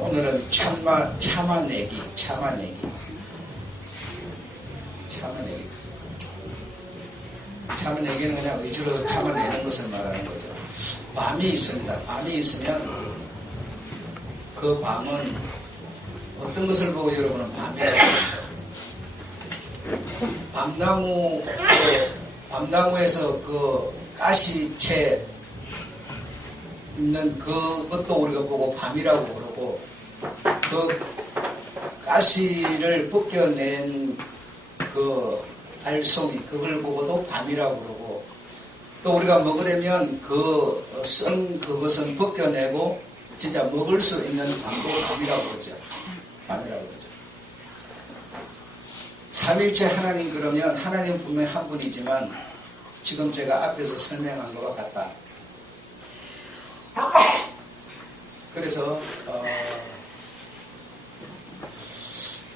오늘은 참아내기. 참아내기는 그냥 의지로 참아내는 것을 말하는 거죠. 밤이 있습니다. 밤이 있으면 그 밤은 어떤 것을 보고 여러분은 밤이라고 합니다. 밤나무에서 그 가시채 있는 그것도 우리가 보고 밤이라고 그러고, 그 가시를 벗겨낸 그 알송이, 그걸 보고도 밤이라고 그러고, 또 우리가 먹으려면 쓴 그것은 벗겨내고 진짜 먹을 수 있는 밤도 밤이라고 그러죠. 밤이라고 그러죠. 삼일체 하나님, 그러면 하나님 분명히 한 분이지만 지금 제가 앞에서 설명한 것과 같다. 그래서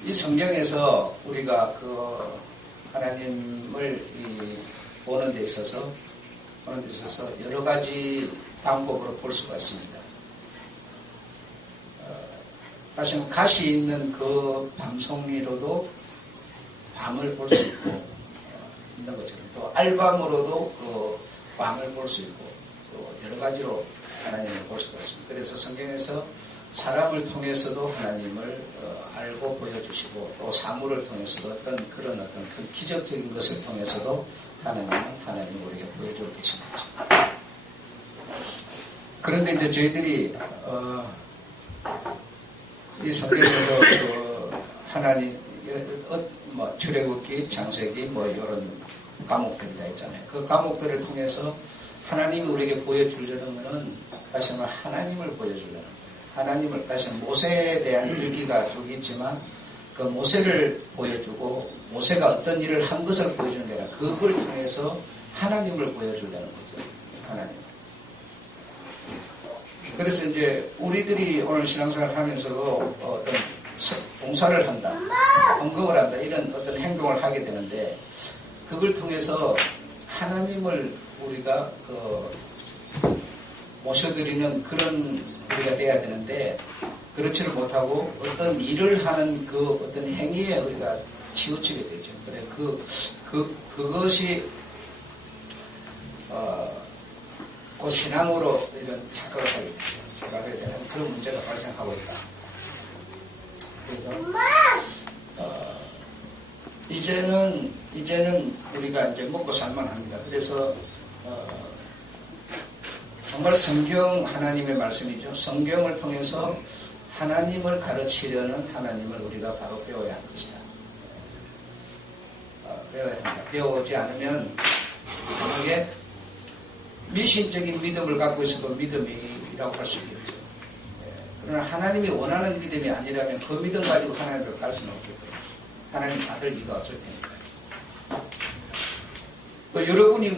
이 성경에서 우리가 그 하나님을 보는 데 있어서 여러 가지 방법으로 볼 수가 있습니다. 다시 한번 가시 있는 그 밤송이로도 밤을 볼 수 있고 있는 것처럼, 또 알밤으로도 그 밤을 볼 수 있고, 또 여러 가지로 하나님을 볼 수가 있습니다. 그래서 성경에서 사람을 통해서도 하나님을 알고 보여주시고, 또 사물을 통해서도 어떤 기적적인 것을 통해서도 하나님을 우리에게 보여주고 계십니다. 그런데 이제 저희들이 이 성경에서 하나님 출애굽기, 창세기 이런 과목들이 다 있잖아요. 그 과목들을 통해서 하나님이 우리에게 보여주려는 것은 다시 한번 하나님을 보여주려는 거예요. 하나님을 다시 한번 모세에 대한 일기가 저기 있지만 그 모세를 보여주고, 모세가 어떤 일을 한 것을 보여주는 게 아니라 그걸 통해서 하나님을 보여주려는 거죠. 하나님. 그래서 이제 우리들이 오늘 신앙생활을 하면서도 어떤 봉사를 한다, 헌금을 한다, 이런 어떤 행동을 하게 되는데, 그걸 통해서 하나님을 우리가 모셔드리는 그런 우리가 돼야 되는데, 그렇지를 못하고 어떤 일을 하는 그 어떤 행위에 우리가 치우치게 되죠. 그래, 그것이 그 신앙으로 이런 착각을 하게 되는 그런 문제가 발생하고 있다. 그래서 이제는 우리가 이제 먹고 살만합니다. 그래서 정말 성경 하나님의 말씀이죠. 성경을 통해서 하나님을 가르치려는 하나님을 우리가 바로 배워야 할 것이다. 배워야 합니다. 배우지 않으면 만약에 미신적인 믿음을 갖고 있어도 믿음이라고 할 수 있겠죠. 그러나 하나님이 원하는 믿음이 아니라면 그 믿음 가지고 하나님을 갈 수는 없을 거예요. 하나님 받을기가 없을 테니까요. 또 여러분이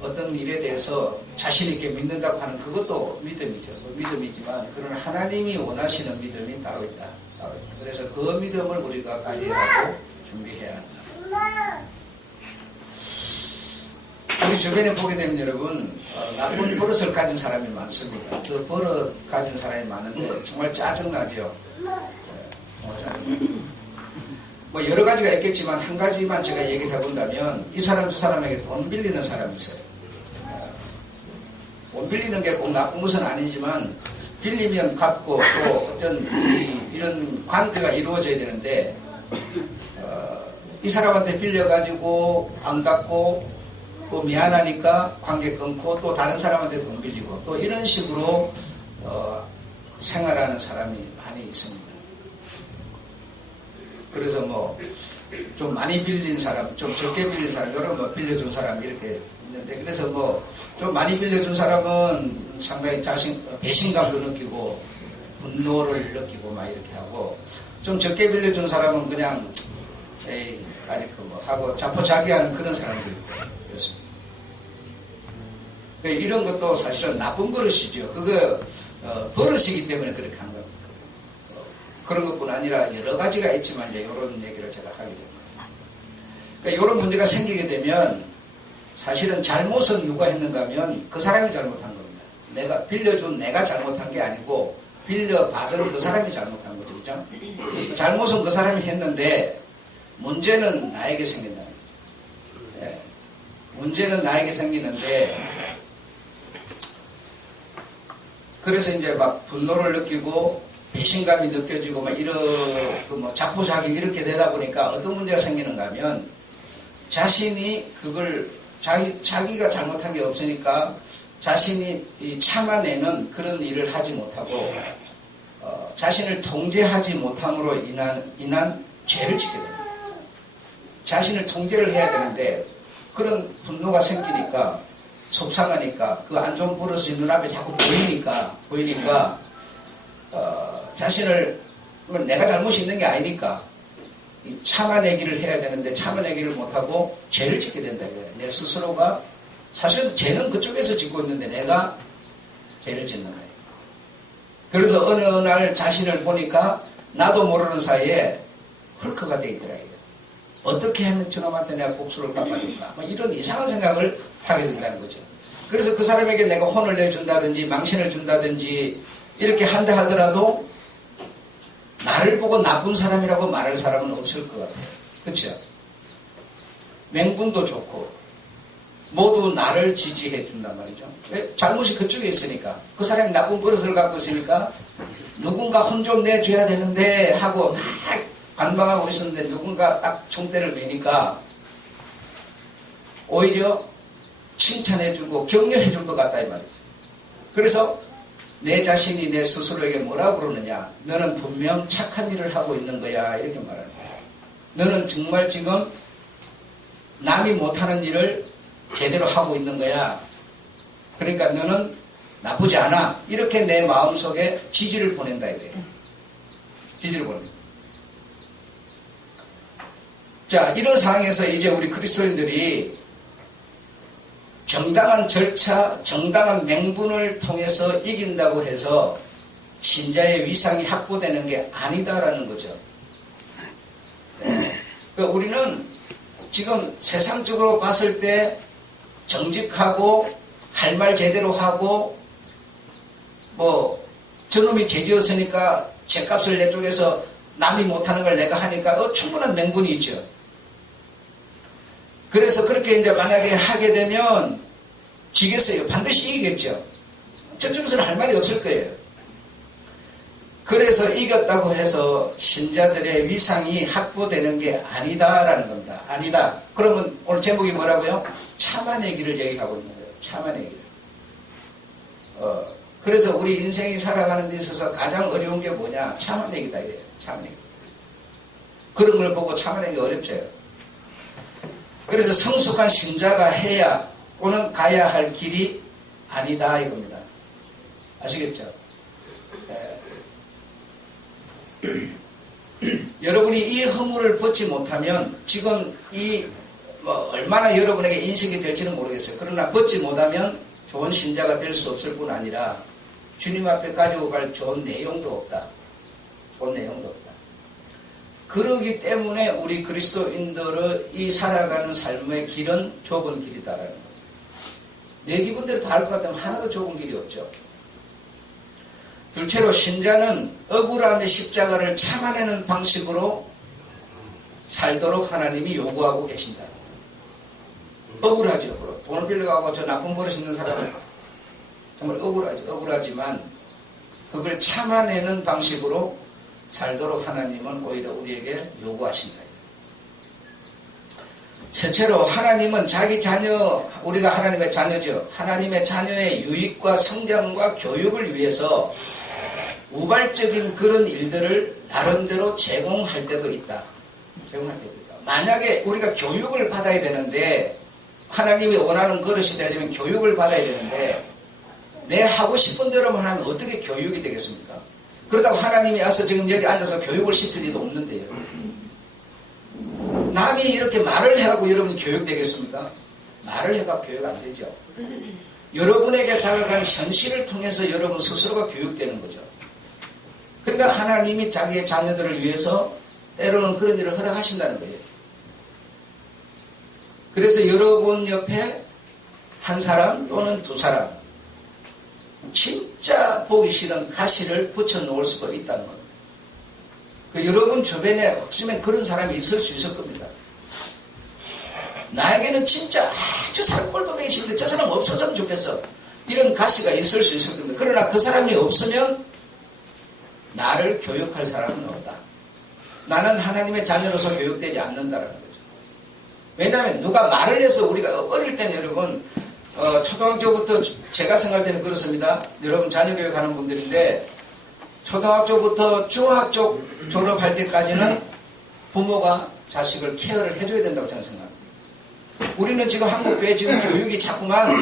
어떤 일에 대해서 자신있게 믿는다고 하는 그것도 믿음이죠. 믿음이지만, 그러나 하나님이 원하시는 믿음이 따로 있다. 그래서 그 믿음을 우리가 가지고 준비해야 한다. 우리 주변에 보게 되면 여러분, 나쁜 버릇을 가진 사람이 많습니다. 그 버릇 가진 사람이 많은데 정말 짜증나죠. 여러 가지가 있겠지만 한 가지만 제가 얘기를 해본다면, 이 사람 저 사람에게 돈 빌리는 사람이 있어요. 돈 빌리는 게 꼭 나쁜 것은 아니지만 빌리면 갚고 또 어떤 이런 관계가 이루어져야 되는데, 이 사람한테 빌려가지고 안 갚고 또 미안하니까 관계 끊고 또 다른 사람한테 돈 빌리고 또 이런 식으로 생활하는 사람이 많이 있습니다. 그래서 좀 많이 빌린 사람, 좀 적게 빌린 사람, 여러 빌려준 사람 이렇게 있는데, 그래서 좀 많이 빌려준 사람은 상당히 배신감도 느끼고 분노를 느끼고 막 이렇게 하고, 좀 적게 빌려준 사람은 그냥 아직 하고 자포자기하는 그런 사람들이 있고 그렇습니다. 이런 것도 사실은 나쁜 버릇이죠. 그거 버릇이기 때문에 그렇게 하는 겁니다. 그런 것뿐 아니라 여러 가지가 있지만 이제 이런 얘기를 제가 하게 됩니다. 그러니까 이런 문제가 생기게 되면 사실은 잘못은 누가 했는가 하면 그 사람이 잘못한 겁니다. 내가 빌려준 내가 잘못한 게 아니고 빌려받은 그 사람이 잘못한 거죠. 그죠? 잘못은 그 사람이 했는데 문제는 나에게 생긴다는 거죠. 네. 문제는 나에게 생기는데 그래서 이제 막 분노를 느끼고 배신감이 느껴지고 막 이런 뭐 자포자기 이렇게 되다 보니까 어떤 문제가 생기는가 하면 자신이 그걸 자기가 잘못한 게 없으니까 자신이 참아내는 그런 일을 하지 못하고 자신을 통제하지 못함으로 인한 죄를 짓게 됩니다. 자신을 통제를 해야 되는데 그런 분노가 생기니까 속상하니까 그 안 좋은 버릇이 눈앞에 자꾸 보이니까 자신을 내가 잘못이 있는 게 아니니까 참아내기를 해야 되는데 참아내기를 못하고 죄를 짓게 된다 이거예요. 내 스스로가 사실 죄는 그쪽에서 짓고 있는데 내가 죄를 짓는 거예요. 그래서 어느 날 자신을 보니까 나도 모르는 사이에 헐크가 돼 있더라 이거예요. 어떻게 하면 저놈한테 내가 복수를 갚아줄까 뭐 이런 이상한 생각을 하게 된다는 거죠. 그래서 그 사람에게 내가 혼을 내준다든지 망신을 준다든지 이렇게 한다 하더라도 나를 보고 나쁜 사람이라고 말할 사람은 없을 것 같아요. 그렇죠? 맹분도 좋고 모두 나를 지지해 준단 말이죠. 왜? 잘못이 그쪽에 있으니까 그 사람이 나쁜 버릇을 갖고 있으니까 누군가 혼 좀 내줘야 되는데 하고 막 반박하고 있었는데 누군가 딱 총대를 매니까 오히려 칭찬해주고 격려해줄 것 같다 이 말이죠. 그래서 내 자신이 내 스스로에게 뭐라고 그러느냐 너는 분명 착한 일을 하고 있는 거야 이렇게 말하는 거야. 너는 정말 지금 남이 못하는 일을 제대로 하고 있는 거야. 그러니까 너는 나쁘지 않아. 이렇게 내 마음속에 지지를 보낸다 이거예요. 지지를 보낸다. 자, 이런 상황에서 이제 우리 그리스도인들이 정당한 절차, 정당한 명분을 통해서 이긴다고 해서 신자의 위상이 확보되는 게 아니다라는 거죠. 그러니까 우리는 지금 세상적으로 봤을 때 정직하고 할 말 제대로 하고 뭐 저놈이 죄지었으니까 죄값을 내 쪽에서 남이 못하는 걸 내가 하니까 충분한 명분이 있죠. 그래서 그렇게 이제 만약에 하게 되면 지겠어요. 반드시 이기겠죠. 저쪽에서는 할 말이 없을 거예요. 그래서 이겼다고 해서 신자들의 위상이 확보되는 게 아니다라는 겁니다. 아니다. 그러면 오늘 제목이 뭐라고요? 참아내기를 얘기하고 있는 거예요. 참아내기를. 그래서 우리 인생이 살아가는 데 있어서 가장 어려운 게 뭐냐? 참아내기다 이래요. 참아내기. 그런 걸 보고 참아내기 어렵죠. 그래서 성숙한 신자가 해야 또는 가야 할 길이 아니다 이겁니다. 아시겠죠? 여러분이 이 허물을 벗지 못하면 지금 얼마나 여러분에게 인식이 될지는 모르겠어요. 그러나 벗지 못하면 좋은 신자가 될 수 없을 뿐 아니라 주님 앞에 가지고 갈 좋은 내용도 없다. 좋은 내용도 없다. 그러기 때문에 우리 그리스도인들의 이 살아가는 삶의 길은 좁은 길이다라는 거죠. 내 기분대로 다 할 것 같으면 하나도 좁은 길이 없죠. 둘째로 신자는 억울함의 십자가를 참아내는 방식으로 살도록 하나님이 요구하고 계신다. 억울하죠. 돈을 빌려가고 저 나쁜 버릇 있는 사람은 정말 억울하죠. 억울하지만 그걸 참아내는 방식으로 살도록 하나님은 오히려 우리에게 요구하신다. 셋째로 하나님은 자기 자녀, 우리가 하나님의 자녀죠. 하나님의 자녀의 유익과 성장과 교육을 위해서 우발적인 그런 일들을 나름대로 제공할 때도 있다. 제공할 때도 있다. 만약에 우리가 교육을 받아야 되는데 하나님이 원하는 그릇이 되려면 교육을 받아야 되는데 내 하고 싶은 대로만 하면 어떻게 교육이 되겠습니까? 그러다가 하나님이 와서 지금 여기 앉아서 교육을 시킬 리도 없는데요. 남이 이렇게 말을 해갖고 여러분 교육되겠습니까? 말을 해갖고 교육 안 되죠. 여러분에게 다가간 현실을 통해서 여러분 스스로가 교육되는 거죠. 그러니까 하나님이 자기의 자녀들을 위해서 때로는 그런 일을 허락하신다는 거예요. 그래서 여러분 옆에 한 사람 또는 두 사람 진짜 보기 싫은 가시를 붙여놓을 수도 있다는 겁니다. 여러분 주변에 혹시면 그런 사람이 있을 수 있을 겁니다. 나에게는 진짜 저 사람 꼴도 보기 싫은데 저 사람 없었으면 좋겠어. 이런 가시가 있을 수 있을 겁니다. 그러나 그 사람이 없으면 나를 교육할 사람은 없다. 나는 하나님의 자녀로서 교육되지 않는다라는 거죠. 왜냐하면 누가 말을 해서 우리가 어릴 때는 여러분 초등학교부터 제가 생각할 때는 그렇습니다. 여러분 자녀 교육하는 분들인데 초등학교부터 중학교 졸업할 때까지는 부모가 자식을 케어를 해줘야 된다고 저는 생각합니다. 우리는 지금 한국 교회 지금 교육이 자꾸만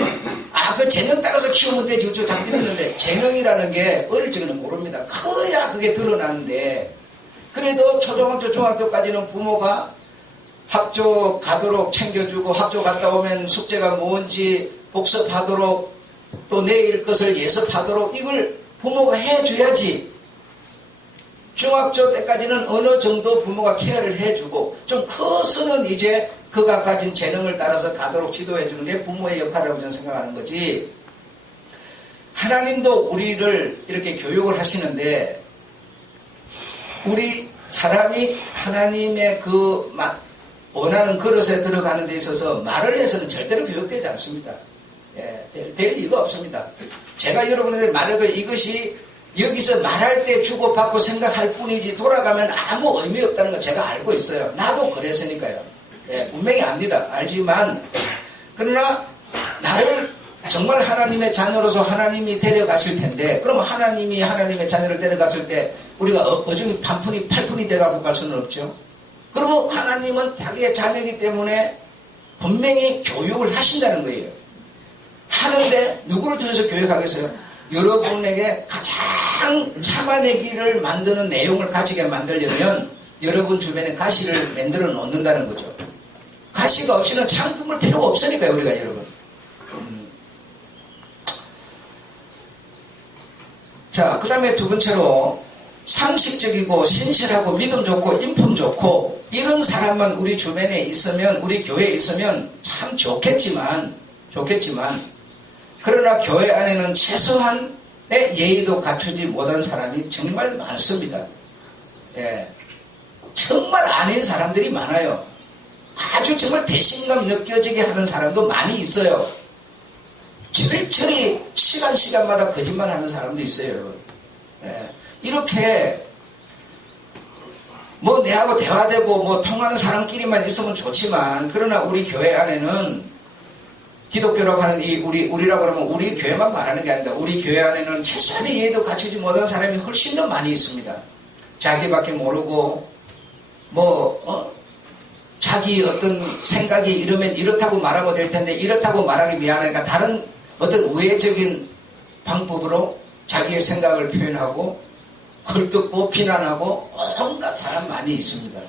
그 재능 따라서 키우면 되지 그쪽 자꾸 이러는데 재능이라는 게 어릴 적에는 모릅니다. 커야 그게 드러나는데 그래도 초등학교 중학교까지는 부모가 학교 가도록 챙겨주고 학교 갔다 오면 숙제가 뭔지 복습하도록 또 내일 것을 예습하도록 이걸 부모가 해줘야지. 중학교 때까지는 어느 정도 부모가 케어를 해주고 좀 커서는 이제 그가 가진 재능을 따라서 가도록 지도해주는 게 부모의 역할이라고 저는 생각하는 거지. 하나님도 우리를 이렇게 교육을 하시는데 우리 사람이 하나님의 그 원하는 그릇에 들어가는 데 있어서 말을 해서는 절대로 교육되지 않습니다. 될 리가 없습니다. 제가 여러분한테 말해도 이것이 여기서 말할 때 주고받고 생각할 뿐이지 돌아가면 아무 의미 없다는 걸 제가 알고 있어요. 나도 그랬으니까요. 분명히 압니다. 알지만 그러나 나를 정말 하나님의 자녀로서 하나님이 데려가실 텐데 그럼 하나님이 하나님의 자녀를 데려갔을 때 우리가 어중이 반푼이 팔푼이 돼가고 갈 수는 없죠. 그러면 하나님은 자기의 자녀이기 때문에 분명히 교육을 하신다는 거예요. 하는데 누구를 통해서 교육하겠어요? 여러분에게 가장 참아내기를 만드는 내용을 가지게 만들려면 여러분 주변에 가시를 만들어 놓는다는 거죠. 가시가 없이는 창품을 필요가 없으니까요, 우리가 여러분. 자, 그 다음에 두 번째로 상식적이고 신실하고 믿음 좋고 인품 좋고 이런 사람만 우리 주변에 있으면 우리 교회에 있으면 참 좋겠지만 그러나 교회 안에는 최소한의 예의도 갖추지 못한 사람이 정말 많습니다. 정말 아닌 사람들이 많아요. 아주 정말 배신감 느껴지게 하는 사람도 많이 있어요. 절절히 시간마다 거짓말하는 사람도 있어요, 여러분. 이렇게 뭐 내하고 대화되고 뭐 통하는 사람끼리만 있으면 좋지만 그러나 우리 교회 안에는 기독교라고 하는 우리라고 하면 우리 교회만 말하는 게 아니다. 우리 교회 안에는 최소한의 예의도 갖추지 못한 사람이 훨씬 더 많이 있습니다. 자기밖에 모르고 자기 어떤 생각이 이러면 이렇다고 말하면 될 텐데 이렇다고 말하기 미안하니까 다른 어떤 우회적인 방법으로 자기의 생각을 표현하고 헐뜯고 비난하고 온갖 사람 많이 있습니다.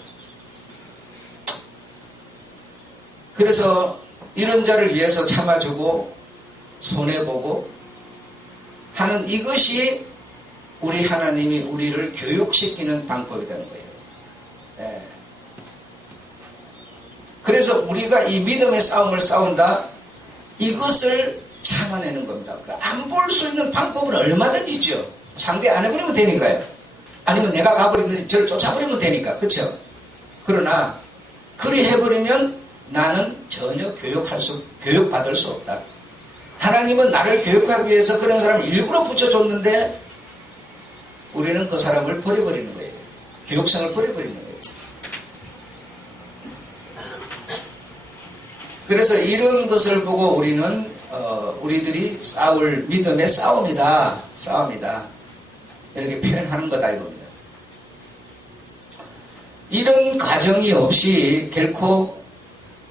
그래서 이런 자를 위해서 참아주고 손해보고 하는 이것이 우리 하나님이 우리를 교육시키는 방법이라는 거예요. 그래서 우리가 이 믿음의 싸움을 싸운다 이것을 참아내는 겁니다. 안 볼 수 있는 방법은 얼마든지 있죠. 상대 안 해버리면 되니까요. 아니면 내가 가버리면 저를 쫓아버리면 되니까. 그렇죠? 그러나 그리 해버리면 나는 전혀 교육받을 수 없다. 하나님은 나를 교육하기 위해서 그런 사람을 일부러 붙여줬는데 우리는 그 사람을 버려버리는 거예요. 교육성을 버려버리는 거예요. 그래서 이런 것을 보고 우리는 우리들이 싸울 믿음의 싸움이다. 이렇게 표현하는 거다 이겁니다. 이런 과정이 없이 결코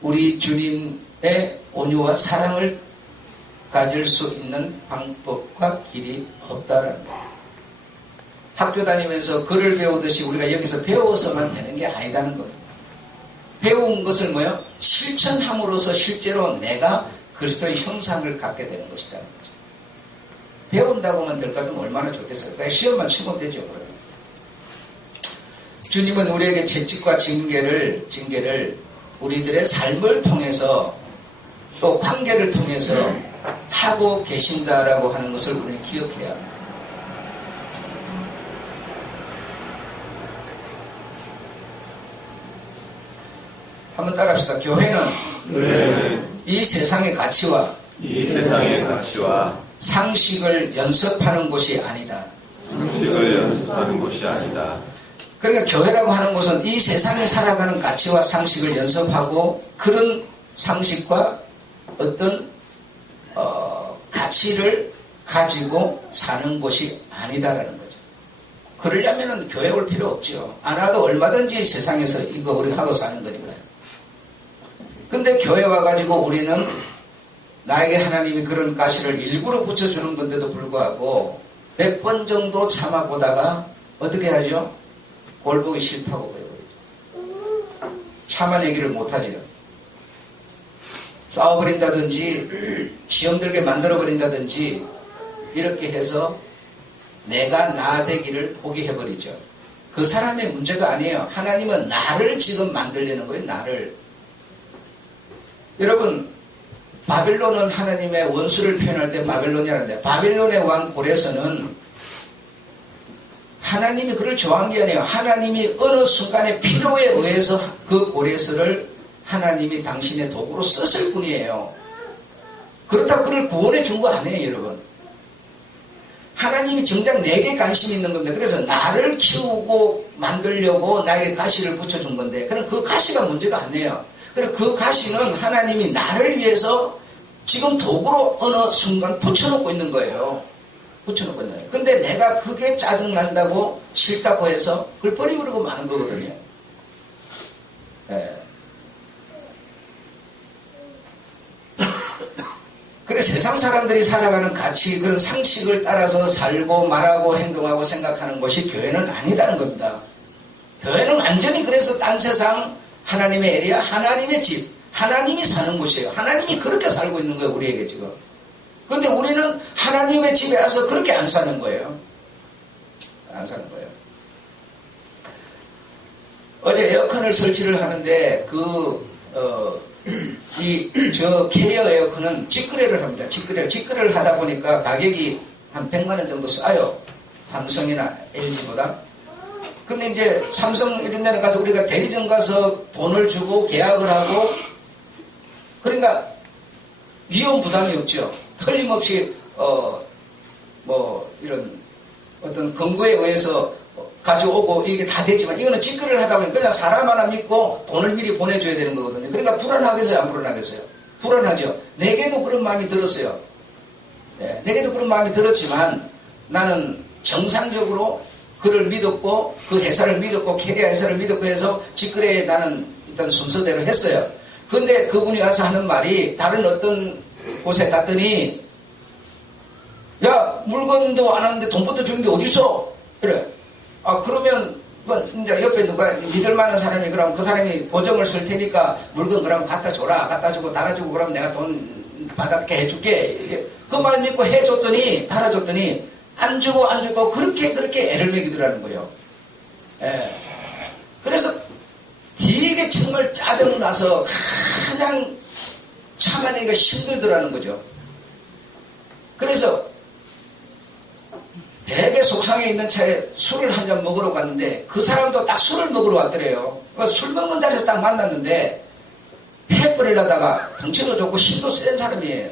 우리 주님의 온유와 사랑을 가질 수 있는 방법과 길이 없다라는 거예요. 학교 다니면서 글을 배우듯이 우리가 여기서 배워서만 되는 게 아니다는 거예요. 배운 것을 실천함으로써 실제로 내가 그리스도의 형상을 갖게 되는 것이라는 거죠. 배운다고만 될까 좀 얼마나 좋겠어요. 그냥 시험만 치면 되죠. 그러면. 주님은 우리에게 채찍과 징계를 우리들의 삶을 통해서 또 관계를 통해서 하고 계신다라고 하는 것을 우리는 기억해야 합니다. 한번 따라합시다. 교회는 이 세상의 가치와 상식을 연습하는 곳이 아니다. 그러니까 교회라고 하는 곳은 이 세상에 살아가는 가치와 상식을 연습하고 그런 상식과 어떤 가치를 가지고 사는 곳이 아니다라는 거죠. 그러려면 교회 올 필요 없죠. 안 와도 얼마든지 세상에서 이거 우리 하고 사는 거니까요. 근데 교회 와가지고 우리는 나에게 하나님이 그런 가시를 일부러 붙여주는 건데도 불구하고 몇 번 정도 참아보다가 어떻게 하죠? 꼴 보기 싫다고 그래버리죠. 참아내기를 못하죠. 싸워버린다든지 시험 들게 만들어버린다든지 이렇게 해서 내가 나 되기를 포기해버리죠. 그 사람의 문제가 아니에요. 하나님은 나를 지금 만들려는 거예요. 나를. 여러분 바빌론은 하나님의 원수를 표현할 때 바빌론이라는데 바빌론의 왕 고레스는 하나님이 그를 좋아한 게 아니에요. 하나님이 어느 순간에 필요에 의해서 그 고레스를 하나님이 당신의 도구로 썼을 뿐이에요. 그렇다고 그를 구원해 준 거 아니에요, 여러분. 하나님이 정작 내게 관심이 있는 건데 그래서 나를 키우고 만들려고 나에게 가시를 붙여준 건데 그럼 그 가시가 문제가 아니에요. 그리고 그 가시는 하나님이 나를 위해서 지금 도구로 어느 순간 붙여놓고 있는 거예요. 붙여놓고 있는 거예요. 근데 내가 그게 짜증난다고 싫다고 해서 그걸 버리고 마는 거거든요. 네. 그래서 세상 사람들이 살아가는 가치, 그런 상식을 따라서 살고 말하고 행동하고 생각하는 것이 교회는 아니다는 겁니다. 교회는 완전히 그래서 딴 세상 하나님의 에리아, 하나님의 집, 하나님이 사는 곳이에요. 하나님이 그렇게 살고 있는 거예요, 우리에게 지금. 그런데 우리는 하나님의 집에 와서 그렇게 안 사는 거예요. 안 사는 거예요. 어제 에어컨을 설치를 하는데 저 케어 에어컨은 직거래를 합니다. 직거래를 하다 보니까 가격이 한 100만 원 정도 싸요. 삼성이나 LG보다. 근데 이제 삼성 이런 데는 가서 우리가 대리점 가서 돈을 주고 계약을 하고 그러니까 위험 부담이 없죠. 틀림없이 이런 어떤 근거에 의해서 가져오고 이게 다 되지만 이거는 직거래를 하다 보면 그냥 사람 하나 믿고 돈을 미리 보내줘야 되는 거거든요. 그러니까 불안하겠어요? 안 불안하겠어요? 불안하죠. 내게도 그런 마음이 들었어요. 네, 내게도 그런 마음이 들었지만 나는 정상적으로 그를 믿었고 그 회사를 믿었고 캐리어 회사를 믿었고 해서 직거래에 나는 일단 순서대로 했어요. 근데 그분이 와서 하는 말이 다른 어떤 곳에 갔더니 야 물건도 안 하는데 돈부터 주는 게 어딨어? 그래. 아 그러면 이제 옆에 누가 믿을 만한 사람이 그럼 그 사람이 보정을 쓸 테니까 물건 그럼 갖다 줘라. 갖다 주고 달아주고 그러면 내가 돈 받았게 해줄게. 그 말 믿고 해줬더니 달아줬더니 안 주고 그렇게 애를 먹이더라는 거예요. 예. 그래서 되게 정말 짜증나서 그냥 참아내기가 힘들더라는 거죠. 그래서 되게 속상해 있는 차에 술을 한 잔 먹으러 갔는데 그 사람도 딱 술을 먹으러 왔더래요. 술 먹는 자리에서 딱 만났는데 폐 뿌리려다가 덩치도 좋고 힘도 센 사람이에요.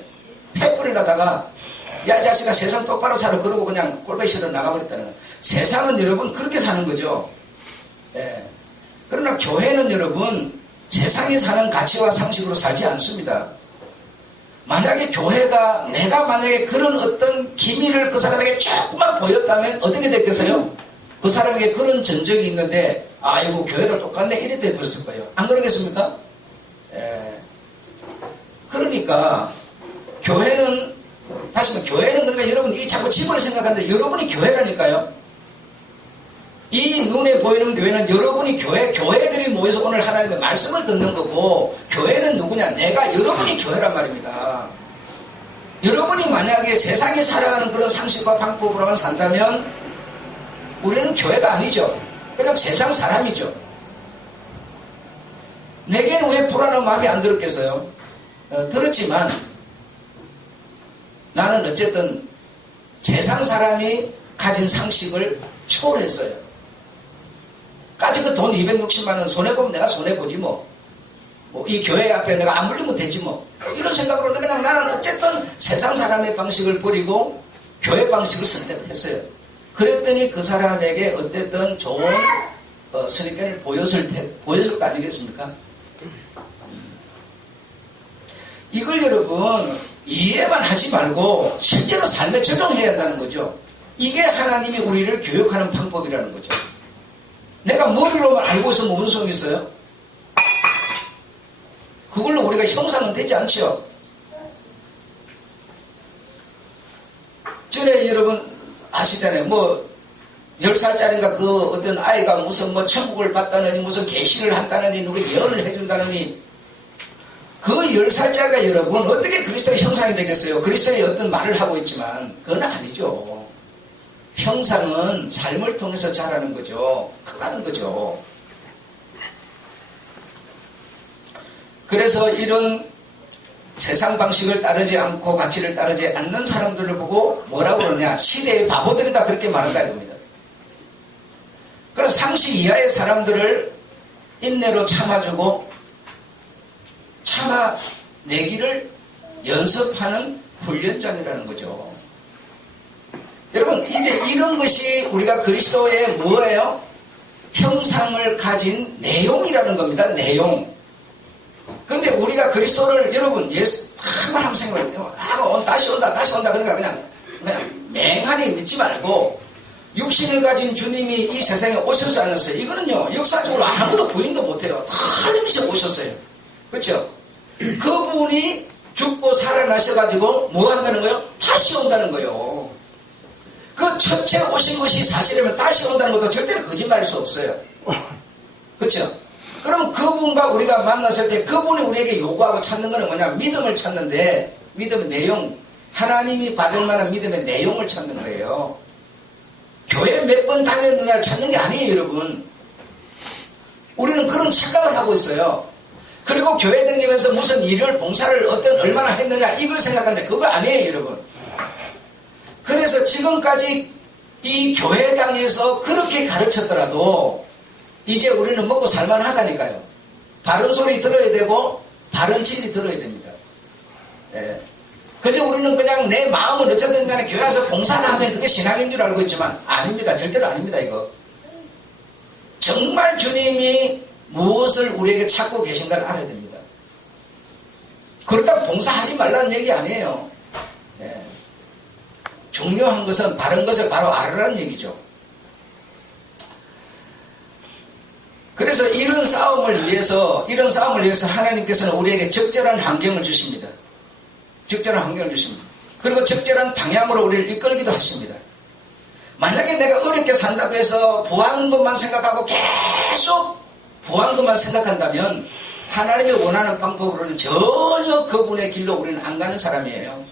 폐 뿌리려다가 야, 이 자식아, 세상 똑바로 살아. 그러고 그냥 꼴보기 싫어 나가버렸다는 거예요. 세상은 여러분 그렇게 사는 거죠. 예. 그러나 교회는 여러분 세상에 사는 가치와 상식으로 살지 않습니다. 만약에 교회가 내가 만약에 그런 어떤 기밀을 그 사람에게 조금만 보였다면 어떻게 됐겠어요? 그 사람에게 그런 전적이 있는데 아이고 교회도 똑같네 이래 돼버렸을 거예요. 안 그러겠습니까? 예. 그러니까 교회는 다시 말해 교회는 그러니까 여러분 이 자꾸 집을 생각하는데 여러분이 교회라니까요. 이 눈에 보이는 교회는 여러분이 교회들이 모여서 오늘 하나님의 말씀을 듣는 거고 교회는 누구냐? 내가 여러분이 교회란 말입니다. 여러분이 만약에 세상에 살아가는 그런 상식과 방법으로만 산다면 우리는 교회가 아니죠. 그냥 세상 사람이죠. 내게는 왜 불안한 마음이 안 들었겠어요? 들었지만 나는 어쨌든 세상 사람이 가진 상식을 초월했어요. 까지 그 돈 260만 원 손해보면 내가 손해보지 뭐. 이 교회 앞에 내가 안 불리면 되지 뭐. 이런 생각으로 그냥 나는 어쨌든 세상 사람의 방식을 버리고 교회 방식을 선택했어요. 그랬더니 그 사람에게 어쨌든 좋은 선입견을 보였을 거 아니겠습니까? 이걸 여러분 이해만 하지 말고 실제로 삶에 적용해야 한다는 거죠. 이게 하나님이 우리를 교육하는 방법이라는 거죠. 내가 머리로만 알고 있으면 무슨 소용이 있어요? 그걸로 우리가 형상은 되지 않죠. 전에 여러분 아시잖아요. 10살짜리인가 그 어떤 아이가 무슨 천국을 봤다느니 무슨 계시를 한다느니 누구 예언을 해준다느니 그 10살짜리가 여러분 어떻게 그리스도의 형상이 되겠어요? 그리스도의 어떤 말을 하고 있지만 그건 아니죠. 형상은 삶을 통해서 자라는 거죠. 크다는 거죠. 그래서 이런 세상 방식을 따르지 않고 가치를 따르지 않는 사람들을 보고 뭐라고 그러냐? 시대의 바보들이다 그렇게 말한다 이겁니다. 그래서 상식 이하의 사람들을 인내로 참아주고 참아내기를 연습하는 훈련장이라는 거죠. 여러분 이제 이런 것이 우리가 그리스도의 뭐예요? 형상을 가진 내용이라는 겁니다. 내용. 근데 우리가 그리스도를 여러분 한번 한번 생각해요. 다시 온다 그러니까 그냥 맹하니 믿지 말고 육신을 가진 주님이 이 세상에 오셨지 않았어요. 이거는요 역사적으로 아무도 부인도 못해요. 하나님이서 오셨어요. 그렇죠? 그분이 죽고 살아나셔가지고 뭐 한다는 거예요? 다시 온다는 거예요. 그 첫째 오신 것이 사실이면 다시 온다는 것도 절대로 거짓말일 수 없어요. 그렇죠? 그럼 그분과 우리가 만났을 때 그분이 우리에게 요구하고 찾는 것은 뭐냐? 믿음을 찾는데 믿음의 내용, 하나님이 받을 만한 믿음의 내용을 찾는 거예요. 교회 몇 번 다니는 날 찾는 게 아니에요, 여러분. 우리는 그런 착각을 하고 있어요. 그리고 교회 다니면서 무슨 일을 봉사를 얼마나 했느냐 이걸 생각하는데 그거 아니에요, 여러분. 그래서 지금까지 이 교회당에서 그렇게 가르쳤더라도 이제 우리는 먹고 살만하다니까요. 바른 소리 들어야 되고 바른 진리 들어야 됩니다. 예. 그저 우리는 그냥 내 마음은 어쨌든 간에 교회 와서 봉사를 하면 그게 신앙인 줄 알고 있지만 아닙니다. 절대로 아닙니다. 이거. 정말 주님이 무엇을 우리에게 찾고 계신가를 알아야 됩니다. 그렇다고 봉사하지 말라는 얘기 아니에요. 예. 중요한 것은 바른 것을 바로 알으라는 얘기죠. 그래서 이런 싸움을 위해서 하나님께서는 우리에게 적절한 환경을 주십니다. 적절한 환경을 주십니다. 그리고 적절한 방향으로 우리를 이끌기도 하십니다. 만약에 내가 어렵게 산다고 해서 부하는 것만 생각하고 계속 부하는 것만 생각한다면 하나님이 원하는 방법으로는 전혀 그분의 길로 우리는 안 가는 사람이에요.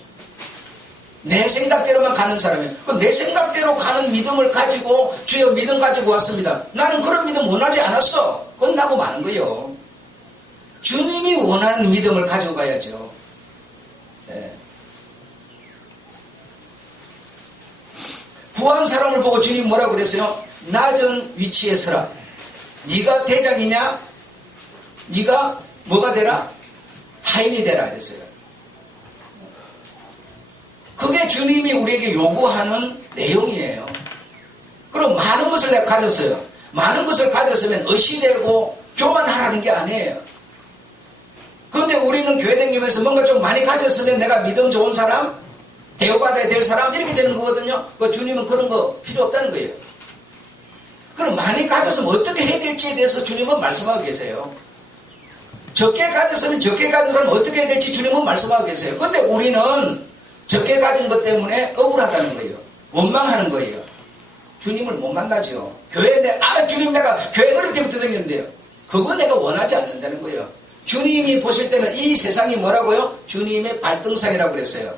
내 생각대로만 가는 사람이에요. 내 생각대로 가는 믿음을 가지고 주여 믿음 가지고 왔습니다. 나는 그런 믿음 원하지 않았어. 그건 나고 마는 거예요. 주님이 원하는 믿음을 가지고 가야죠. 네. 부한 사람을 보고 주님 뭐라고 그랬어요? 낮은 위치에 서라. 네가 대장이냐? 네가 뭐가 되라? 하인이 되라 그랬어요. 그게 주님이 우리에게 요구하는 내용이에요. 그럼 많은 것을 내가 가졌어요. 많은 것을 가졌으면 의시되고 교만하라는 게 아니에요. 그런데 우리는 교회 다니면서 뭔가 좀 많이 가졌으면 내가 믿음 좋은 사람, 대우받아야 될 사람 이렇게 되는 거거든요. 그 주님은 그런 거 필요 없다는 거예요. 그럼 많이 가졌으면 어떻게 해야 될지에 대해서 주님은 말씀하고 계세요. 적게 가졌으면 적게 가진 사람 어떻게 해야 될지 주님은 말씀하고 계세요. 그런데 우리는 적게 가진 것 때문에 억울하다는 거예요. 원망하는 거예요. 주님을 못 만나죠. 교회에 주님 내가 교회 어렵게부터 다녔는데요. 그거 내가 원하지 않는다는 거예요. 주님이 보실 때는 이 세상이 뭐라고요? 주님의 발등상이라고 그랬어요.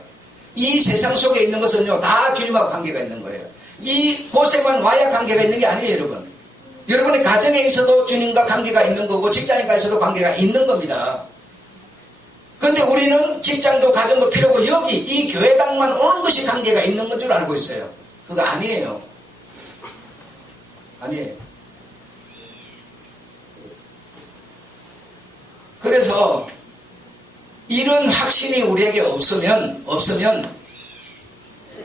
이 세상 속에 있는 것은요 다 주님하고 관계가 있는 거예요. 이 곳에만 와야 관계가 있는 게 아니에요, 여러분. 여러분의 가정에 있어도 주님과 관계가 있는 거고 직장에 가서도 관계가 있는 겁니다. 그런데 우리는 직장도 가정도 필요고 여기 이 교회당만 오는 것이 관계가 있는 건 줄 알고 있어요. 그거 아니에요. 아니에요. 그래서 이런 확신이 우리에게 없으면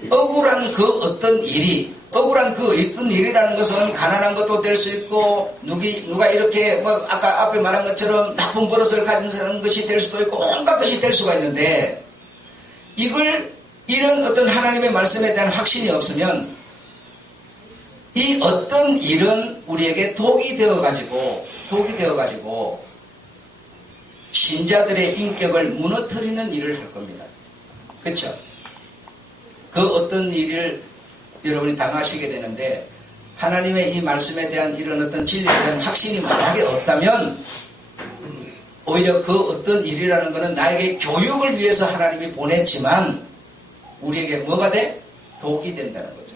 억울한 그 어떤 일이라는 것은 가난한 것도 될 수 있고 누가 이렇게 뭐 아까 앞에 말한 것처럼 나쁜 버릇을 가진 사람 것이 될 수도 있고 온갖 것이 될 수가 있는데 이런 어떤 하나님의 말씀에 대한 확신이 없으면 이 어떤 일은 우리에게 독이 되어가지고 신자들의 인격을 무너뜨리는 일을 할 겁니다. 그렇죠? 그 어떤 일을 여러분이 당하시게 되는데 하나님의 이 말씀에 대한 이런 어떤 진리에 대한 확신이 만약에 없다면 오히려 그 어떤 일이라는 것은 나에게 교육을 위해서 하나님이 보냈지만 우리에게 뭐가 돼? 독이 된다는 거죠.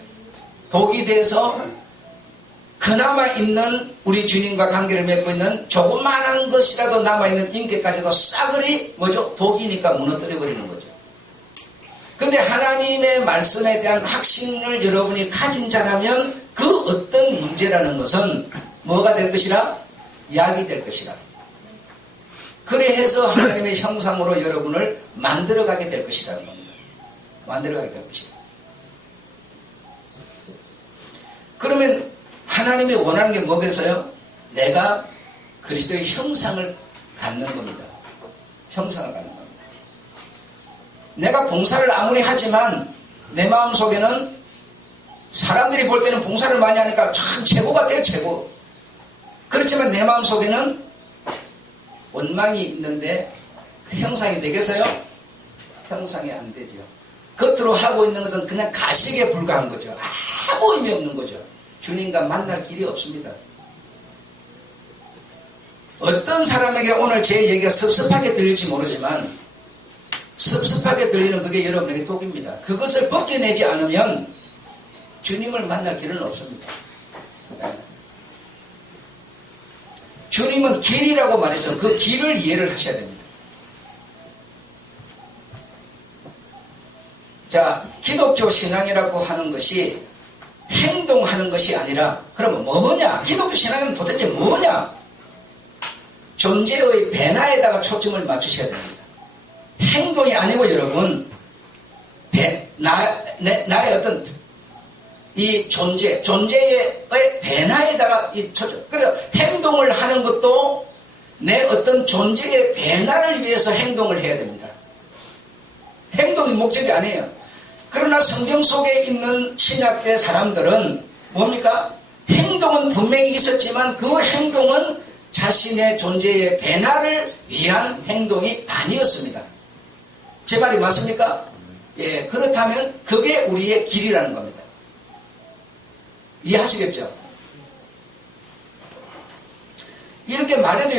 독이 돼서 그나마 있는 우리 주님과 관계를 맺고 있는 조그마한 것이라도 남아있는 인격까지도 싸그리 뭐죠? 독이니까 무너뜨려버리는 거죠. 근데 하나님의 말씀에 대한 확신을 여러분이 가진 자라면 그 어떤 문제라는 것은 뭐가 될 것이라? 약이 될 것이라. 그래 해서 하나님의 형상으로 여러분을 만들어가게 될 것이라는 겁니다. 만들어가게 될 것이다. 그러면 하나님이 원하는 게 뭐겠어요? 내가 그리스도의 형상을 갖는 겁니다. 형상을 갖는 겁니다. 내가 봉사를 아무리 하지만 내 마음속에는 사람들이 볼 때는 봉사를 많이 하니까 참 최고 같아요. 최고. 그렇지만 내 마음속에는 원망이 있는데 그 형상이 되겠어요? 형상이 안 되죠. 겉으로 하고 있는 것은 그냥 가식에 불과한 거죠. 아무 의미 없는 거죠. 주님과 만날 길이 없습니다. 어떤 사람에게 오늘 제 얘기가 섭섭하게 들릴지 모르지만 섭섭하게 들리는 그게 여러분에게 독입니다. 그것을 벗겨내지 않으면 주님을 만날 길은 없습니다. 주님은 길이라고 말해서 그 길을 이해를 하셔야 됩니다. 자, 기독교 신앙이라고 하는 것이 행동하는 것이 아니라 그러면 뭐냐? 기독교 신앙은 도대체 뭐냐? 존재의 변화에다가 초점을 맞추셔야 됩니다. 행동이 아니고 여러분 나의 어떤 이 존재의 변화에다가 이 초점. 그래서 행동을 하는 것도 내 어떤 존재의 변화를 위해서 행동을 해야 됩니다. 행동이 목적이 아니에요. 그러나 성경 속에 있는 신약의 사람들은 뭡니까? 행동은 분명히 있었지만 그 행동은 자신의 존재의 변화를 위한 행동이 아니었습니다. 제 말이 맞습니까? 예, 그렇다면 그게 우리의 길이라는 겁니다. 이해하시겠죠? 이렇게 말해도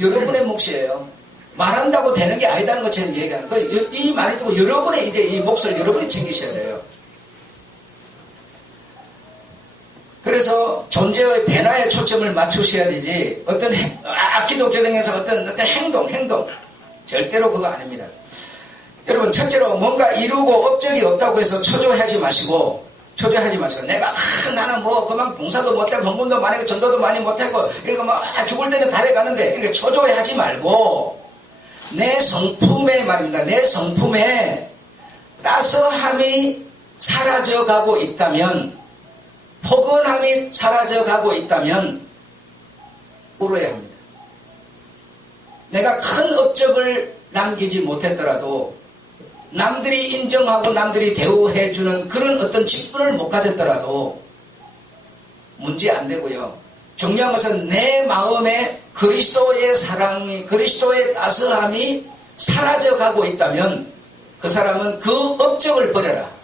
여러분의 몫이에요. 말한다고 되는 게 아니다는 것처럼 얘기하는 거예요. 이 말을 듣고 여러분의 이제 이 몫을 여러분이 챙기셔야 돼요. 그래서 존재의 변화에 초점을 맞추셔야 되지, 어떤 기독교 등에서 어떤 행동, 절대로 그거 아닙니다. 여러분, 첫째로 뭔가 이루고 업적이 없다고 해서 초조해하지 마시고, 내가, 나는 뭐, 그만 봉사도 못하고, 헌금도 많이 하고, 전도도 많이 못하고, 이거 죽을 때는 다 돼가는데, 이렇게 초조해하지 말고, 내 성품에 말입니다. 내 성품에 따스함이 사라져가고 있다면, 포근함이 사라져가고 있다면 울어야 합니다. 내가 큰 업적을 남기지 못했더라도 남들이 인정하고 남들이 대우해주는 그런 어떤 직분을 못 가졌더라도 문제 안 되고요. 중요한 것은 내 마음에 그리스도의 사랑이, 그리스도의 따스함이 사라져가고 있다면 그 사람은 그 업적을 버려라.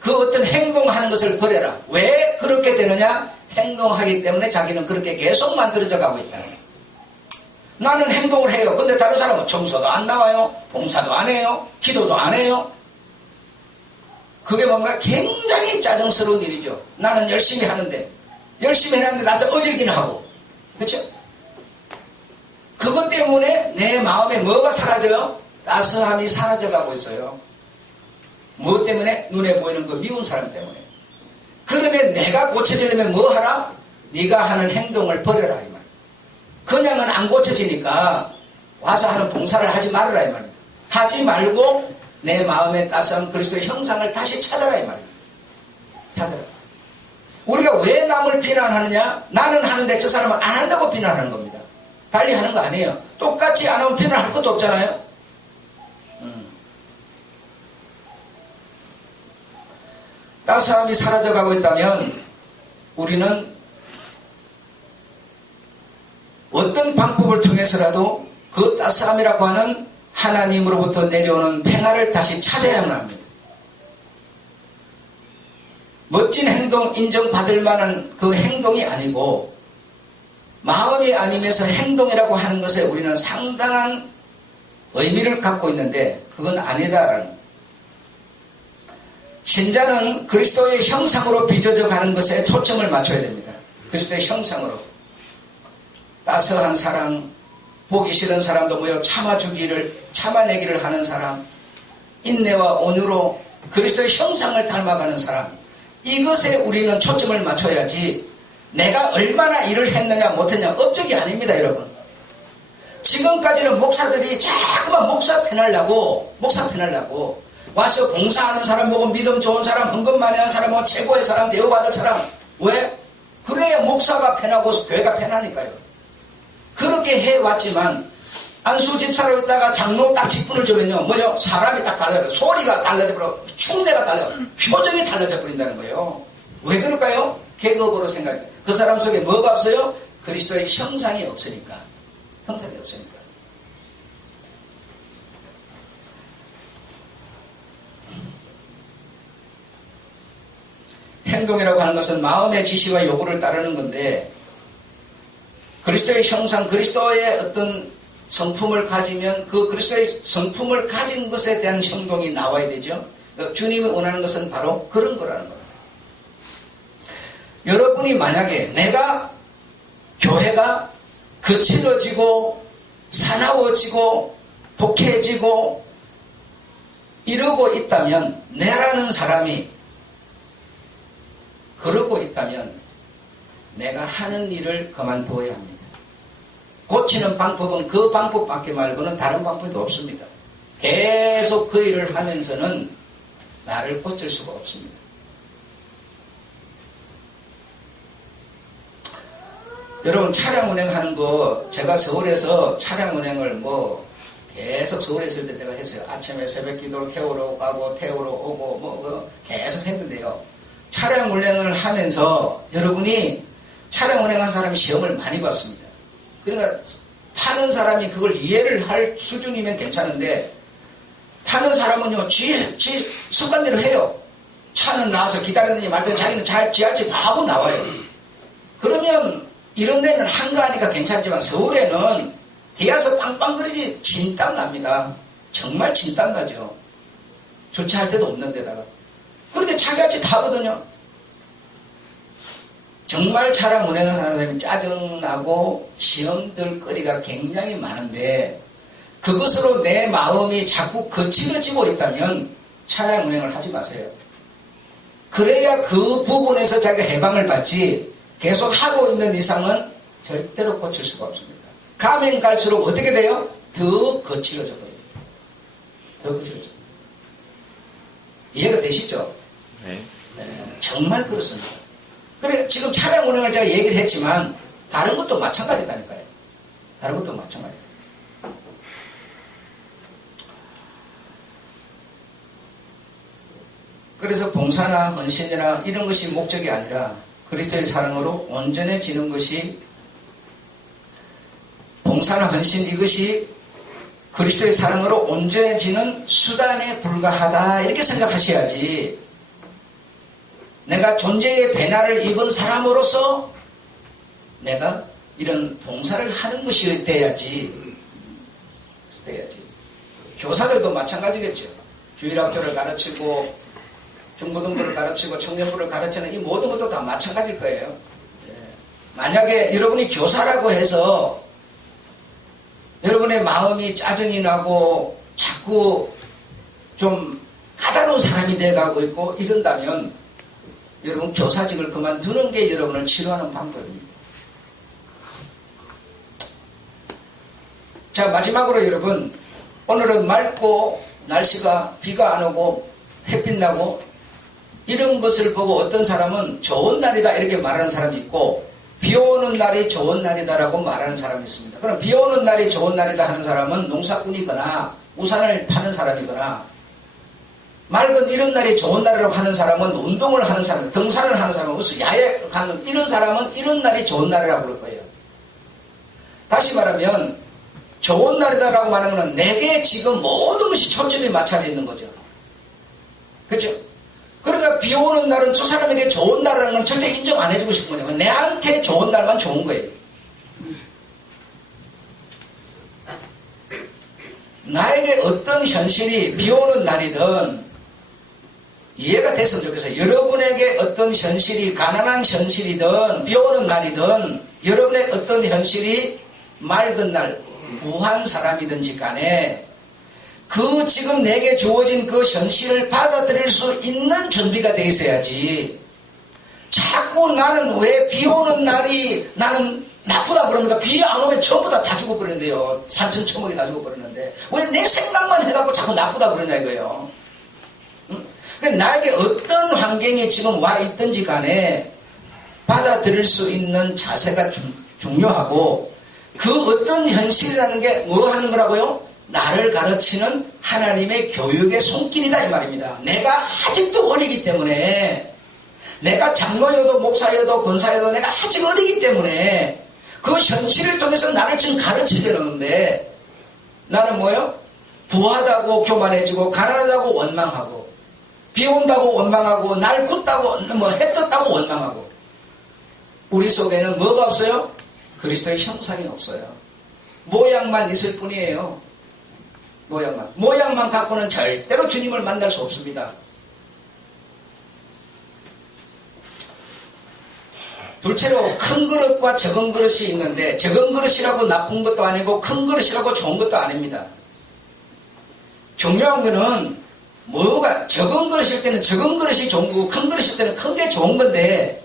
그 어떤 행동하는 것을 버려라. 왜 그렇게 되느냐? 행동하기 때문에 자기는 그렇게 계속 만들어져 가고 있다. 나는 행동을 해요. 근데 다른 사람은 청소도 안 나와요. 봉사도 안 해요. 기도도 안 해요. 그게 뭔가 굉장히 짜증스러운 일이죠. 나는 열심히 하는데 열심히 해놨는데 나서 어지기는 하고. 그렇죠? 그것 때문에 내 마음에 뭐가 사라져요? 따스함이 사라져가고 있어요. 무엇 때문에? 눈에 보이는 그 미운 사람 때문에. 그러면 내가 고쳐지려면 뭐 하라? 네가 하는 행동을 버려라 이 말. 그냥은 안 고쳐지니까 와서 하는 봉사를 하지 말아라 이 말입니다. 하지 말고 내 마음에 따스한 그리스도의 형상을 다시 찾아라 이 말입니다. 찾아라. 우리가 왜 남을 비난하느냐? 나는 하는데 저 사람은 안 한다고 비난하는 겁니다. 달리 하는 거 아니에요. 똑같이 안 하면 비난할 것도 없잖아요. 따스함이 사라져가고 있다면 우리는 어떤 방법을 통해서라도 그 따스함이라고 하는 하나님으로부터 내려오는 평화를 다시 찾아야만 합니다. 멋진 행동, 인정받을 만한 그 행동이 아니고 마음이 아니면서 행동이라고 하는 것에 우리는 상당한 의미를 갖고 있는데 그건 아니다라는 거예요. 신자는 그리스도의 형상으로 빚어져 가는 것에 초점을 맞춰야 됩니다. 그리스도의 형상으로. 따스한 사랑, 보기 싫은 사람도 모여 참아내기를 하는 사람, 인내와 온유로 그리스도의 형상을 닮아가는 사람, 이것에 우리는 초점을 맞춰야지 내가 얼마나 일을 했느냐 못했냐 업적이 아닙니다 여러분. 지금까지는 목사들이 자꾸만 목사 편하려고 와서 봉사하는 사람 보고 믿음 좋은 사람, 헌금 많이 하는 사람, 최고의 사람, 대우받을 사람. 왜? 그래야 목사가 편하고 교회가 편하니까요. 그렇게 해왔지만 안수 집사로 있다가 장로 딱 직분을 주면요 뭐죠? 사람이 딱 달라져요. 소리가 달라져버려, 흉내가 달라져, 표정이 달라져 버린다는 거예요. 왜 그럴까요? 계급으로 생각해요. 그 사람 속에 뭐가 없어요? 그리스도의 형상이 없으니까. 형상이 없으니까. 행동이라고 하는 것은 마음의 지시와 요구를 따르는 건데 그리스도의 형상, 그리스도의 어떤 성품을 가지면 그 그리스도의 성품을 가진 것에 대한 행동이 나와야 되죠. 주님이 원하는 것은 바로 그런 거라는 거예요. 여러분이 만약에 내가 교회가 거칠어지고 사나워지고 독해지고 이러고 있다면 내라는 사람이 그러고 있다면 내가 하는 일을 그만둬야 합니다. 고치는 방법은 그 방법밖에 말고는 다른 방법이 없습니다. 계속 그 일을 하면서는 나를 고칠 수가 없습니다. 여러분 차량 운행하는 거 제가 서울에서 차량 운행을 계속 서울에 있을 때 제가 했어요. 아침에 새벽 기도를 태우러 가고 태우러 오고 계속 했는데요. 차량 운행을 하면서 여러분이 차량 운행한 사람이 시험을 많이 봤습니다. 그러니까 타는 사람이 그걸 이해를 할 수준이면 괜찮은데 타는 사람은요 지 습관대로 해요. 차는 나와서 기다리느니 말든 자기는 지할지 다 하고 나와요. 그러면 이런 데는 한가하니까 괜찮지만 서울에는 뒤에서 빵빵거리지 진땀 납니다. 정말 진땀 나죠. 주차할 데도 없는 데다가. 그런데 차같이 다 하거든요. 정말 차량 운행하는 사람이 짜증나고 시험들 거리가 굉장히 많은데 그것으로 내 마음이 자꾸 거칠어지고 있다면 차량 운행을 하지 마세요. 그래야 그 부분에서 자기가 해방을 받지 계속 하고 있는 이상은 절대로 고칠 수가 없습니다. 가면 갈수록 어떻게 돼요? 더 거칠어져 버려요. 더 거칠어져. 이해가 되시죠? 네. 정말 그렇습니다. 그래 지금 차량 운행을 제가 얘기를 했지만 다른 것도 마찬가지다니까요. 다른 것도 마찬가지예요. 그래서 봉사나 헌신이나 이런 것이 목적이 아니라 그리스도의 사랑으로 온전해지는 것이 봉사나 헌신 이것이 그리스도의 사랑으로 온전해지는 수단에 불과하다 이렇게 생각하셔야지 내가 존재의 배나를 입은 사람으로서 내가 이런 봉사를 하는 것이 돼야지. 교사들도 마찬가지겠죠. 주일학교를 가르치고 중고등부를 가르치고 청년부를 가르치는 이 모든 것도 다 마찬가지일 거예요. 만약에 여러분이 교사라고 해서 여러분의 마음이 짜증이 나고 자꾸 좀 까다로운 사람이 돼가고 있고 이런다면 여러분 교사직을 그만두는 게 여러분을 치료하는 방법입니다. 자, 마지막으로 여러분, 오늘은 맑고 날씨가 비가 안 오고 햇빛 나고 이런 것을 보고 어떤 사람은 좋은 날이다 이렇게 말하는 사람이 있고 비 오는 날이 좋은 날이다라고 말하는 사람이 있습니다. 그럼 비 오는 날이 좋은 날이다 하는 사람은 농사꾼이거나 우산을 파는 사람이거나 맑은 이런 날이 좋은 날이라고 하는 사람은 운동을 하는 사람, 등산을 하는 사람은 무슨 야외 가는 이런 사람은 이런 날이 좋은 날이라고 그럴 거예요. 다시 말하면 좋은 날이다라고 말하는 것은 내게 지금 모든 것이 초점이 맞춰져 있는 거죠. 그렇죠? 그러니까 비 오는 날은 저 사람에게 좋은 날이라는 건 절대 인정 안 해주고 싶은 거예요. 내한테 좋은 날만 좋은 거예요. 나에게 어떤 현실이 비 오는 날이든 이해가 됐으면 좋겠어요. 여러분에게 어떤 현실이 가난한 현실이든 비 오는 날이든 여러분의 어떤 현실이 맑은 날 부한 사람이든지 간에 그 지금 내게 주어진 그 현실을 받아들일 수 있는 준비가 되어 있어야지. 자꾸 나는 왜 비 오는 날이 나는 나쁘다 그러니까 비 안 오면 전부 다 죽어버리는데요. 산천초목이 다 죽어버리는데 왜 내 생각만 해갖고 자꾸 나쁘다 그러냐 이거예요. 나에게 어떤 환경이 지금 와 있든지 간에 받아들일 수 있는 자세가 중요하고 그 어떤 현실이라는 게 뭐 하는 거라고요? 나를 가르치는 하나님의 교육의 손길이다 이 말입니다. 내가 아직도 어리기 때문에 내가 장로여도 목사여도 권사여도 내가 아직 어리기 때문에 그 현실을 통해서 나를 지금 가르치려는데 나는 뭐요? 부하다고 교만해지고 가난하다고 원망하고 비 온다고 원망하고 날 굳다고 뭐 해 떴다고 원망하고 우리 속에는 뭐가 없어요? 그리스도의 형상이 없어요. 모양만 있을 뿐이에요. 모양만 갖고는 절대로 주님을 만날 수 없습니다. 둘째로 큰 그릇과 적은 그릇이 있는데 적은 그릇이라고 나쁜 것도 아니고 큰 그릇이라고 좋은 것도 아닙니다. 중요한 거는 뭐가 적은 그릇일 때는 적은 그릇이 좋은 거고 큰 그릇일 때는 큰 게 좋은 건데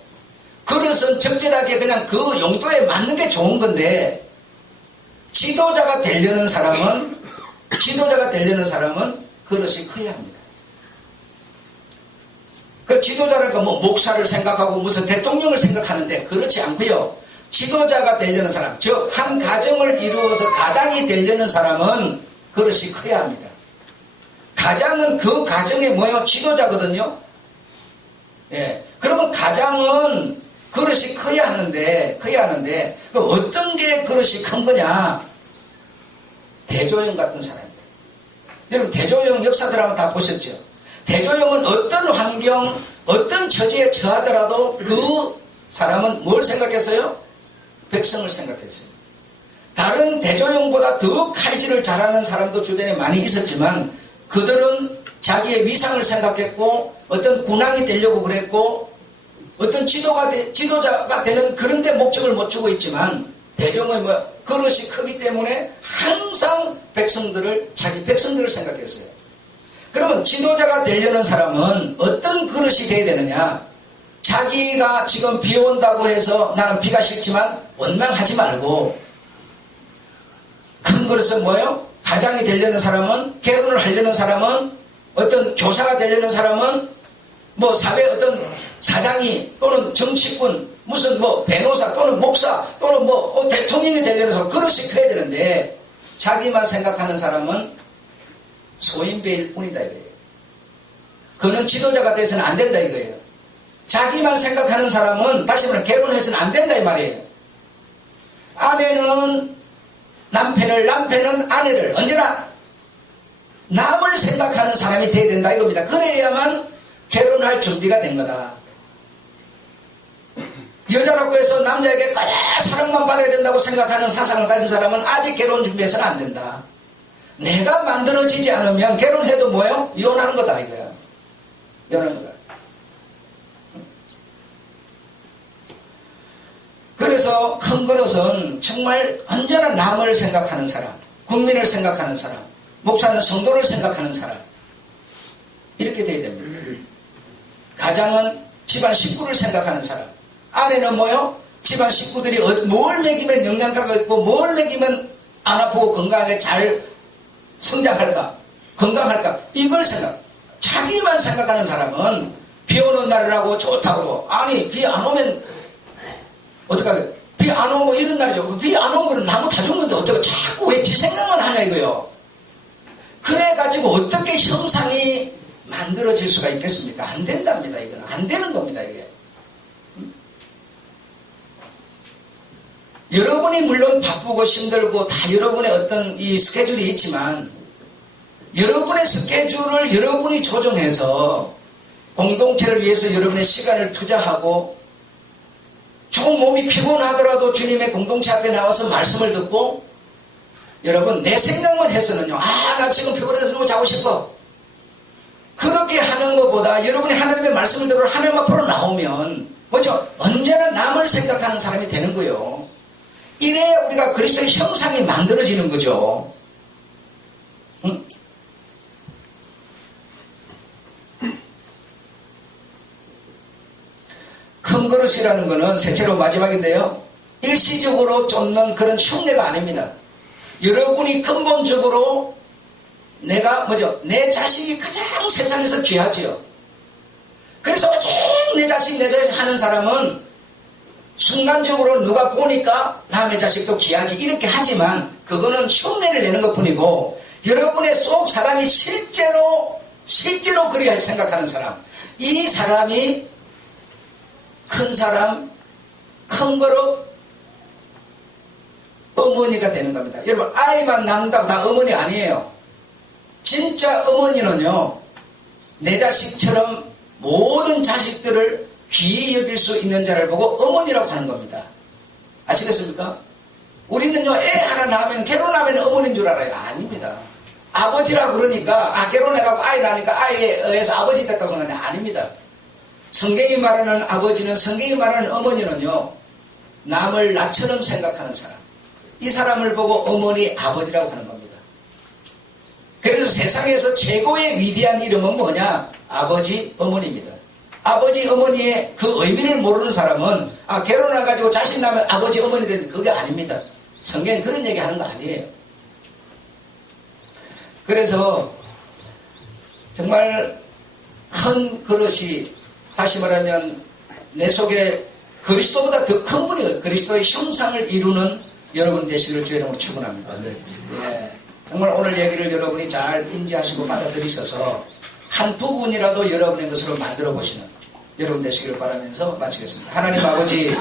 그릇은 적절하게 그냥 그 용도에 맞는 게 좋은 건데 지도자가 되려는 사람은 그릇이 커야 합니다. 그 지도자라니까 뭐 목사를 생각하고 무슨 대통령을 생각하는데 그렇지 않고요. 지도자가 되려는 사람, 즉 한 가정을 이루어서 가장이 되려는 사람은 그릇이 커야 합니다. 가장은 그 가정의 뭐요? 지도자거든요. 예. 그러면 가장은 그릇이 커야 하는데 그 어떤 게 그릇이 큰 거냐? 대조영 같은 사람입니다. 여러분 대조영 역사 드라마 다 보셨죠? 대조영은 어떤 환경, 어떤 처지에 처하더라도 그 사람은 뭘 생각했어요? 백성을 생각했어요. 다른 대조영보다 더 칼질을 잘하는 사람도 주변에 많이 있었지만 그들은 자기의 위상을 생각했고 어떤 군왕이 되려고 그랬고 어떤 지도자가 되는 그런 데 목적을 못 주고 있지만 대종은 그릇이 크기 때문에 항상 자기 백성들을 생각했어요. 그러면 지도자가 되려는 사람은 어떤 그릇이 돼야 되느냐? 자기가 지금 비 온다고 해서 나는 비가 싫지만 원망하지 말고 큰 그릇은 뭐예요? 가장이 되려는 사람은 결혼을 하려는 사람은 어떤 교사가 되려는 사람은 뭐 사회 어떤 사장이 또는 정치꾼 무슨 뭐 변호사 또는 목사 또는 뭐 대통령이 되려는 사람 그릇이 커야 되는데 자기만 생각하는 사람은 소인배일 뿐이다 이거예요. 그는 지도자가 돼서는 안 된다 이거예요. 자기만 생각하는 사람은 다시 말하면 결혼해서는 안 된다 이 말이에요. 아내는 남편은 아내를 언제나 남을 생각하는 사람이 돼야 된다 이겁니다. 그래야만 결혼할 준비가 된 거다. 여자라고 해서 남자에게 사랑만 받아야 된다고 생각하는 사상을 가진 사람은 아직 결혼 준비해서는 안 된다. 내가 만들어지지 않으면 결혼해도 뭐예요? 이혼하는 거다 이거야. 이혼하는 거다. 그래서 큰 그릇은 정말 언제나 남을 생각하는 사람, 국민을 생각하는 사람, 목사는 성도를 생각하는 사람, 이렇게 돼야 됩니다. 가장은 집안 식구를 생각하는 사람, 아내는 뭐요? 집안 식구들이 뭘 먹이면 영양가가 있고 뭘 먹이면 안 아프고 건강하게 잘 성장할까, 건강할까, 이걸 자기만 생각하는 사람은 비 오는 날이라고 좋다고, 아니 비 안 오면 어떡하게, 비 안 오고 이런 날이죠. 비 안 오면 거는 나무 다 죽는데 어떡해, 자꾸 왜 지 생각만 하냐 이거요. 그래가지고 어떻게 형상이 만들어질 수가 있겠습니까? 안 된답니다. 이거는 안 되는 겁니다. 이게. 여러분이 물론 바쁘고 힘들고 다 여러분의 어떤 이 스케줄이 있지만, 여러분의 스케줄을 여러분이 조정해서 공동체를 위해서 여러분의 시간을 투자하고, 조금 몸이 피곤하더라도 주님의 공동체 앞에 나와서 말씀을 듣고, 여러분 내 생각만 해서는요, 나 지금 피곤해서 누워 자고 싶어, 그렇게 하는 것보다 여러분이 하나님의 말씀을 들어 하나님 앞으로 나오면 뭐죠? 언제나 남을 생각하는 사람이 되는 거예요. 이래야 우리가 그리스도의 형상이 만들어지는 거죠. 큰 그릇이라는 것은 셋째로 마지막인데요, 일시적으로 쫓는 그런 흉내가 아닙니다. 여러분이 근본적으로 내가 뭐죠? 내 자식이 가장 세상에서 귀하지요. 그래서 오직 내 자식 하는 사람은 순간적으로 누가 보니까 남의 자식도 귀하지 이렇게 하지만, 그거는 흉내를 내는 것 뿐이고, 여러분의 속 사람이 실제로 그리 생각하는 사람, 이 사람이 큰 사람, 큰 그릇, 어머니가 되는 겁니다. 여러분, 아이만 낳는다고 다 어머니 아니에요. 진짜 어머니는요, 내 자식처럼 모든 자식들을 귀히 여길 수 있는 자를 보고 어머니라고 하는 겁니다. 아시겠습니까? 우리는요, 애 하나 낳으면, 결혼하면 어머니인 줄 알아요. 아닙니다. 아버지라 그러니까, 결혼해가지고 아이 낳으니까 아이에 의해서 아버지 됐다고 생각하는데 아닙니다. 성경이 말하는 아버지는, 성경이 말하는 어머니는요, 남을 나처럼 생각하는 사람, 이 사람을 보고 어머니, 아버지라고 하는 겁니다. 그래서 세상에서 최고의 위대한 이름은 뭐냐? 아버지, 어머니입니다. 아버지, 어머니의 그 의미를 모르는 사람은 결혼해가지고 자식 낳으면 아버지, 어머니 되는, 그게 아닙니다. 성경이 그런 얘기 하는 거 아니에요. 그래서 정말 큰 그릇이, 다시 말하면 내 속에 그리스도보다 더 큰 분이 그리스도의 형상을 이루는 여러분 되시기를 주의 이름으로 축원합니다. 예, 정말 오늘 얘기를 여러분이 잘 인지하시고 받아들이셔서 한 부분이라도 여러분의 것으로 만들어 보시는 여러분 되시기를 바라면서 마치겠습니다. 하나님 아버지,